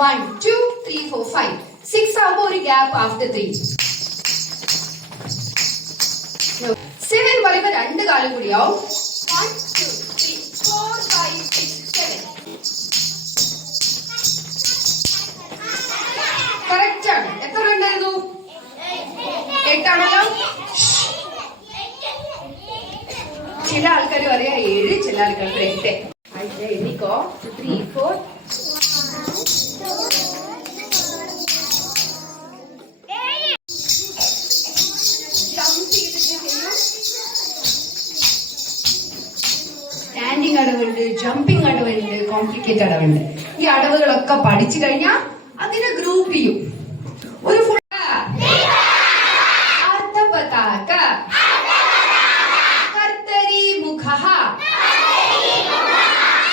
1 2 3 4 5 6 ആവുമ്പോൾ ഒരു gap after 3. 7 പറയുമ്പോൾ രണ്ട് കാലും കൂടിയാവും. 1 2 3 4 5 6 7. കറക്റ്റ് ആണ്. എത്ര ഉണ്ടായിരുന്നു? 8 ആണല്ലോ. ചില ആൾക്കാർ പറയാ 7, ചില ആൾക്കാർക്ക് 8. എണ്ണിക്കോ. 3 4 സ്റ്റാൻഡിങ് അടവുണ്ട്, ജമ്പിങ് അടവുണ്ട്, കോംപ്ലിക്കേറ്റ് അടവുണ്ട്. ഈ അടവുകളൊക്കെ പഠിച്ചു കഴിഞ്ഞാൽ അതിനെ ഗ്രൂപ്പ് ചെയ്യും. ഒരു ഫുൾ അർദ്ധപതാക, കർത്തരി മുഖഃ,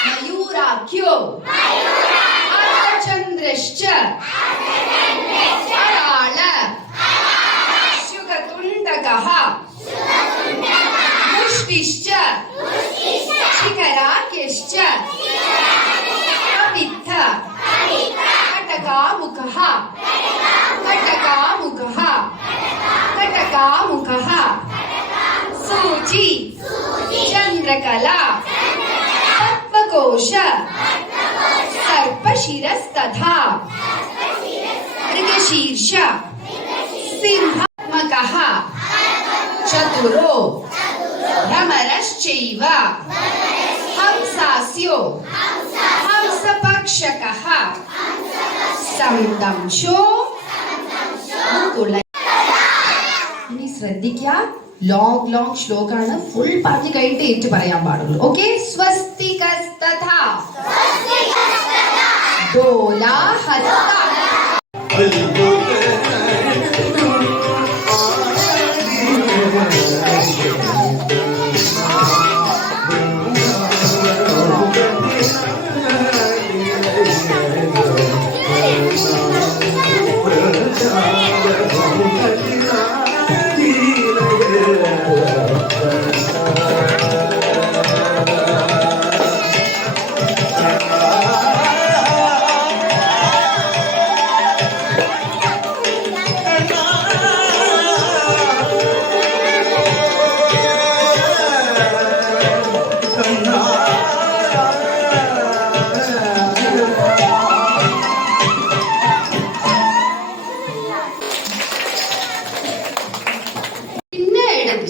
മയൂരാഖ്യോ, അർദ്ധചന്ദ്രശ്ച, അരാള, ശുകതുണ്ഡകഃ, മുഷ്ടിശ്ച, ശിഖരാഖ്യശ്ച, കപിത്ത, കടകാമുഖഃ, കടകാമുഖഃ, കടകാമുഖഃ, സൂചി, ചന്ദ്രകല, പത്മകോശ, സർപ്പശിരസ്തഥാ, മൃഗശീർഷ, സിംഹാത്മകഃ, ചതുരോ, ഭ്രമരശ്ചൈവ, ഹംസാസ്യോ, ഹംസപക്ഷകഃ, സംദംശോ, മുകുള. ഇനി ശ്രദ്ധിക്കുക, ലോങ് ശ്ലോകാണ്. ഫുൾ പറഞ്ഞു കഴിഞ്ഞിട്ട് ഏറ്റു പറയാൻ പാടുള്ളൂ. ഓക്കെ. സ്വസ്തികസ്തഥാ ദോലാഹസ്ത.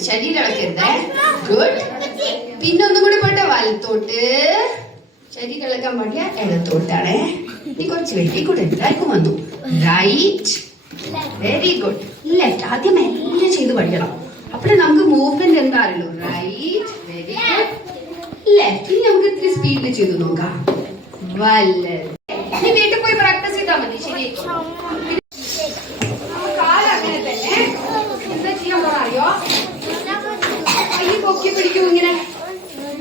ശരീരം ഇളക്കരുതേ. ഗുഡ്. പിന്നെ ഒന്നും കൂടി പോട്ടെ. വലത്തോട്ട്. ശരീരം ഇളക്കാൻ പാടില്ല. ഇടത്തോട്ടാണേ. ഇനി കുറച്ച് വെട്ടി കൂടെ എല്ലാവർക്കും വന്നു. റൈറ്റ്. Very good. ലെഫ്റ്റ്. ആദ്യം എല്ലാം ചെയ്ത് പഠിക്കണം. അപ്പോഴേ നമുക്ക് മൂവ്മെന്റ് എന്താ അറിയുള്ളൂ. റൈറ്റ്. Very good. ലെഫ്റ്റ്. ഇനി നമുക്ക് ഇത്തിരി സ്പീഡിൽ ചെയ്ത് നോക്കാം. വലത്. ഇനി വീട്ടിൽ പോയി പ്രാക്ടീസ് ചെയ്താൽ മതി. ശരി. കാലങ്ങനെ തന്നെ. എന്താ ചെയ്യാൻ പോണ അറിയോ? പൊക്കി പിടിക്കൂ ഇങ്ങനെ.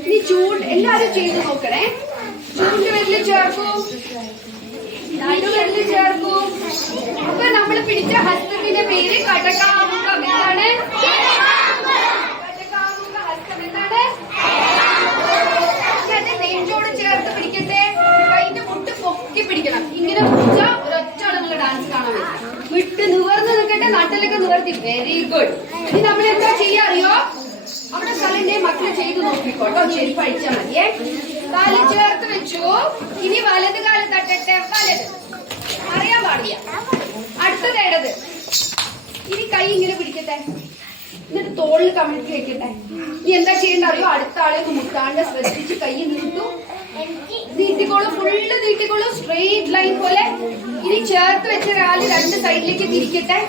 ഇനി ചൂട് എല്ലാരും ചെയ്ത് നോക്കണേ. ചൂണ്ടുവിരല് ചേർക്കൂ, നടുവിരല് ചേർക്കൂ. അപ്പൊ നമ്മൾ പിടിച്ച ഹസ്തത്തിന്റെ പേര് കടകാമുഖം. എന്താണ്? കടകാമുഖ ഹസ്തം. എന്താണ്? നെഞ്ചോട് ചേർത്ത് പിടിക്കട്ടെ. കൈന്റെ മുട്ട് പൊക്കി പിടിക്കണം. ഇങ്ങനെ പിടിച്ചാൽ ഒരൊറ്റ ആളുകളുടെ ഡാൻസ് കാണാൻ പറ്റും. വിട്ട് നിവർന്ന് നിൽക്കട്ടെ. നട്ടിലൊക്കെ നിവർത്തി. Very good. ഇനി നമ്മൾ എന്താ ചെയ്യാ അറിയോ? അവിടെ സ്ഥലന്റെ മക്കളെ ചെയ്ത് നോക്കിക്കോട്ടോ. ചെരുപ്പ് അഴിച്ചാൽ മതിയേ. കാല് ചേർത്ത് വെച്ചു. ഇനി വലത് കാല് തട്ടട്ടെ. വലത് അറിയാൻ പാടില്ല. അടുത്തത് ഇടത്. ഇനി കൈ ഇങ്ങനെ പിടിക്കട്ടെ. എന്നിട്ട് തോളിൽ കമഴ്ത്തി വെക്കട്ടെ. ഇനി എന്താ ചെയ്യേണ്ട അറിയോ? അടുത്ത ആളെ മുട്ടാണ്ട് ശ്രദ്ധിച്ച് കൈ നീട്ടു. നീട്ടിക്കോളൂ. ഫുള്ള് നീട്ടിക്കോളൂ. സ്ട്രെയിറ്റ് ലൈൻ പോലെ. ഇനി ചേർത്ത് വെച്ച കാല് രണ്ട് സൈഡിലേക്ക് തിരിക്കട്ടെ.